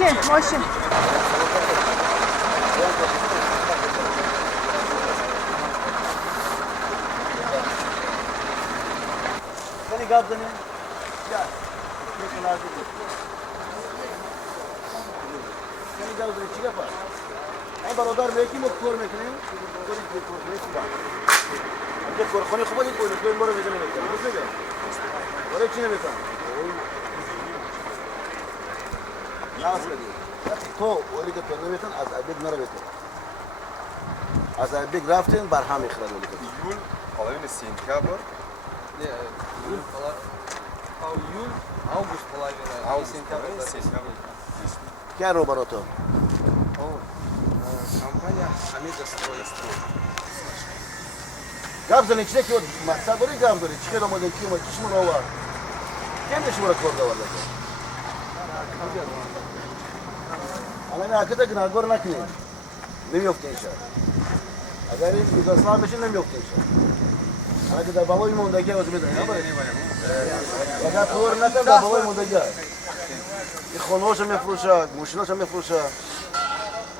Мощи. Seni gabzını. Gel. Seni gabzını çık yapar. Ay barodar belki mi kor mekne? Kor ki kor belki var. Amca kor konu kubadi koydu. Koyun bara bedene bekle. Nasıl ya? Oraya çine bekle. Nasıl diyor? تو ولی که تو نمیتون از ابد نره بیت. از ابد رفتن برهم میخوره ولی که. İyul, половина сентябрь. Не, июль, июль, август половина, Август, сентябрь. половина сентябрь. کی رو برات؟ Компания Хамида Строй. گابزنی چه که مقصد داری گابزنی چه رو مدن کی چی رو آورد؟ کی میشه برات کار داور لگه؟ الان حقیقتا گناهگار نکنی. نمیافته اینجا. اگر این اسلام بشه نمیافته اینجا. الان که در بالای موندگی از میدونی نه برای اگر کار نکنه در بالای موندگی. این خانه‌هاش میفروشه، ماشیناش میفروشه.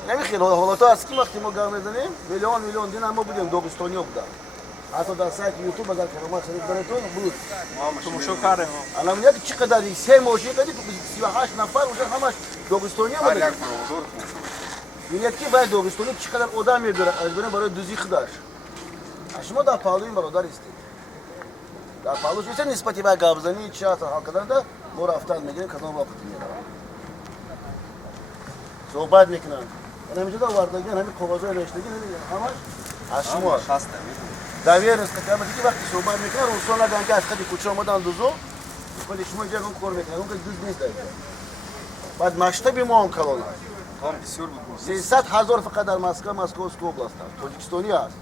نمیخواد حالا تو از کی وقتی ما گام میزنیم میلیون دینار ما بودیم دوغستانی بودم. حتی در سایت یوتیوب اگر کارما شریک براتون بود. Тому каримо. الان میگه چقدر این سه ماشین قدی 38 نفر اونجا همش دوغستانی بودن. Ayak vurulur. میگه کی باید دوغستانی چقدر آدم میبره از برای دوزی خداش. شما در پالوی برادر استید. در پالوش میشه نسبتی به گابزنی چه تا حال کردن ما رفتن میگیم کدام وقت میره. صحبت میکنن. انا میگه واردگی همین کاغذای نوشتگی همش شما Hasta. داویر استقامتی که وقتی صحبت میکنن اون نگن که از خیلی کوچه اومدن دوزو ولی شما اینجا کار میکنن اون که دوز نیست دیگه. بعد مشتبه ما هم کلان هست. Tam bisur bu. 300,000 فقط در مسکو اوبلاست هست. تاجیکستانی هست.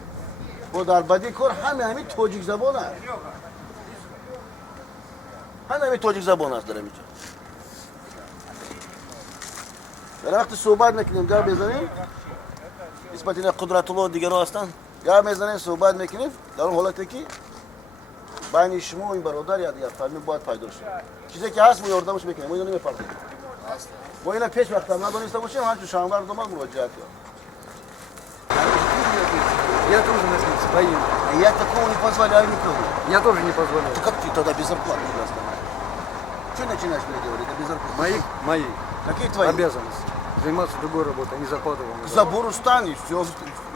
و در بدی کار همین تاجیک زبان هست. همین تاجیک زبان هست در اینجا. در وقتی صحبت نکنیم گپ بزنیم نسبت این قدرت الله دیگران هستن گپ میزنیم صحبت میکنیم در اون حالتی که بین شما و این برادر یا فهمی باید پیدا شه چیزی که هست ما یاردمش میکنیم ما اینو نمیپردازیم ما اینا پیش وقت هم ندانسته باشیم همچون شامور دوما مراجعه کنیم Я тоже на этом своим. я такого не позволяю никому. Я тоже не позволяю. Как ты тогда без зарплаты не останешься? Что начинаешь мне говорить, это без зарплаты? Мои Какие твои? обязанности. Заниматься другой работой, а не зарплату вам. К забору стань и все,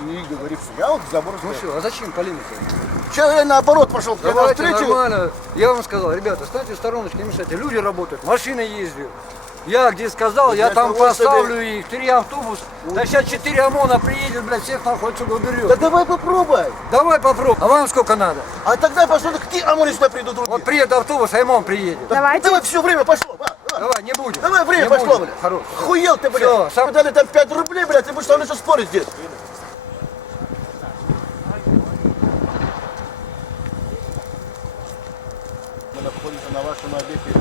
и говори все. Я вот к забору Ну стою. все, а зачем полемика? Че я наоборот пошел к тебе Давайте навстречу? нормально. Я вам сказал, ребята, станьте в стороночке, не мешайте. Люди работают, машины ездят. Я где сказал, я там того, поставлю их, 3 автобуса. Да сейчас 4 ОМОНа приедет, блядь, всех нахуй отсюда уберет. Да давай попробуй. Давай попробуем. А вам сколько надо? А тогда пошел, к тебе ОМОН сюда придут другие. Вот приедет автобус, а ОМОН приедет. Давайте. Давай все время пошло. Давай, не будем. Давай время Не пошло, будем. блядь. Хорош. Хуел ты, блядь. Всё, сам- Мы дали там 5 рублей, блядь, ты будешь со мной еще спорить здесь. Мы находимся на вашем объекте.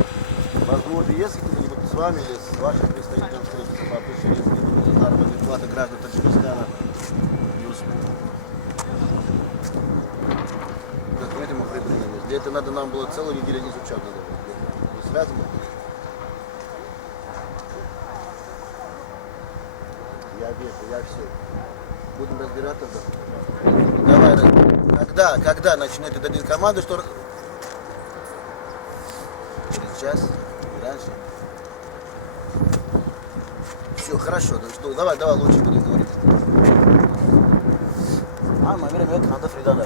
Возможно, есть кто-нибудь с вами или с вашим представителем встретиться по отношению с ним заработной платы граждан Таджикистана и УСПУ? Документы мы прибыли на место. Для этого надо нам было целую неделю не изучать. Вы связаны? Я вижу, я все. Будем разбираться. Давай, когда начнете дадим команду, что... Через час, не раньше. Все, хорошо, ну что, давай лучше будем говорить. Мы берем это, надо Фридана.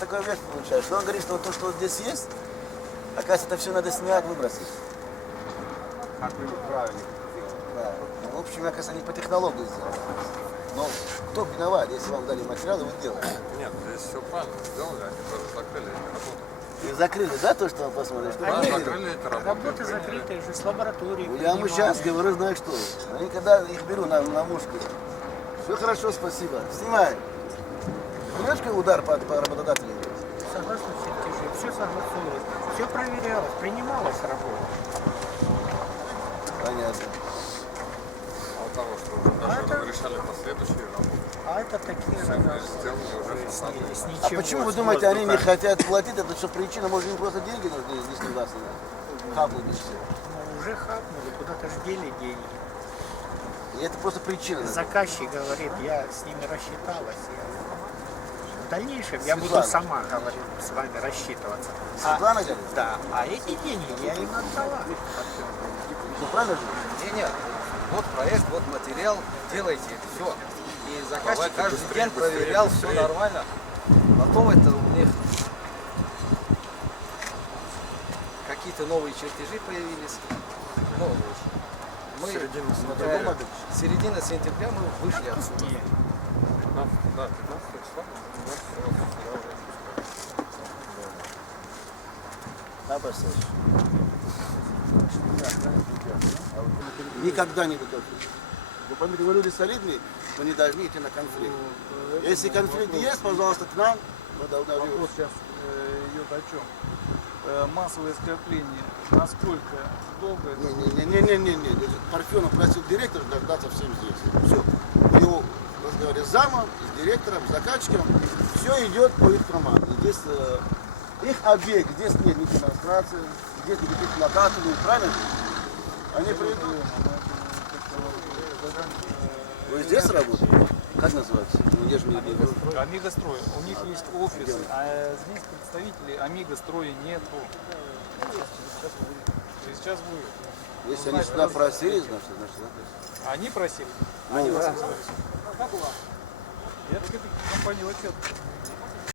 Такая вещь получается. Он говорит, что вот то, что вот здесь есть, оказывается, это все надо снять, выбросить. Как вы правильно. Да. В общем, оказывается, они по технологии сделали. Но кто виноват, если вам дали материалы, вы делаете. Нет, здесь все правильно сделали, они тоже закрыли эти работы. И закрыли, да, то, что вы посмотрели? Что Да, вы закрыли эти работы. Работы закрыты уже с лабораторией. Я ему сейчас говорю, знаешь что, они когда их беру на мушку, все хорошо, спасибо, снимай. Понимаешь, какой удар по работодателю? Согласно все согласовывалось, все проверялось, принималась работа. Понятно. Мало того, что уже даже разрешали последующие работы. А это такие Все сделали уже фасады. с А ничего. почему вы думаете, они не хотят платить? Это что причина? Может, им просто деньги нужны, если вас хапнут без всего? Уже Уже хапнули, куда-то ж дели деньги. И это просто причина. Заказчик говорит, я с ними рассчиталась. В дальнейшем я буду Светлана. сама, говорит, с вами рассчитываться. Светлана говорит? Да, а эти деньги я им отдала. Ну, правильно же? Нет, вот проект, вот материал, делайте, все. И заказчик каждый день проверял, все нормально. Потом это у них какие-то новые чертежи появились. Ну, мы середина сентября мы вышли отсюда. 15, да, 15 числа. Да, Басыч. Никогда не готовы. Вы поймите, вы люди солидные, но не должны идти на конфликт. Если конфликт есть, пожалуйста, к нам. Мы должны Вопрос сейчас идет о чем? Массовое скопление. Насколько долго это? Не. Парфенов просил директора дождаться всем здесь. Все. Его разговаривали с замом, с директором, с заказчиком. Все идет по их команде. Здесь их объект, здесь нет ни демонстрации, здесь никаких плакатов, правильно? Они придут. Вы здесь работаете? Как называется? Ну, я же не говорю. Амигострой. У них есть офис, а здесь представителей Амигостроя нету. Сейчас будет. Если они сюда просили, значит, Они просили. ну, Я компании отчет.